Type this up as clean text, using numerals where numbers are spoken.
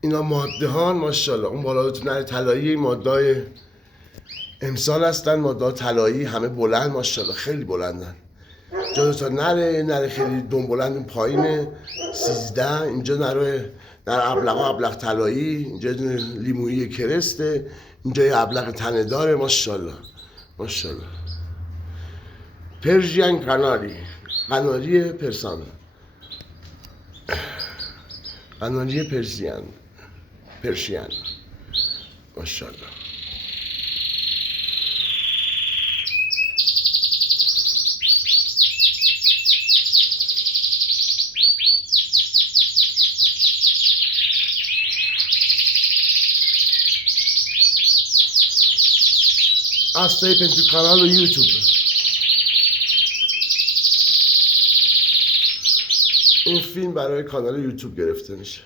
اینا ماده ها ماشاءالله. اون بالا تو نر طلایی ماده امسال هستن، ماده طلایی همه بلند ماشاءالله، خیلی بلندن. جا تا نر خیلی دم بلند اون پایینه 13. اینجا نر ابلق طلایی، اینجا لیمویی کرسته، اینجا یه ابلق تنه داره ماشاءالله ماشاءالله. پرژین قناری پرسان، قناری پرشین ماشاءالله. Stay pentru canalul YouTube. این فیلم برای کانال یوتیوب گرفته میشه.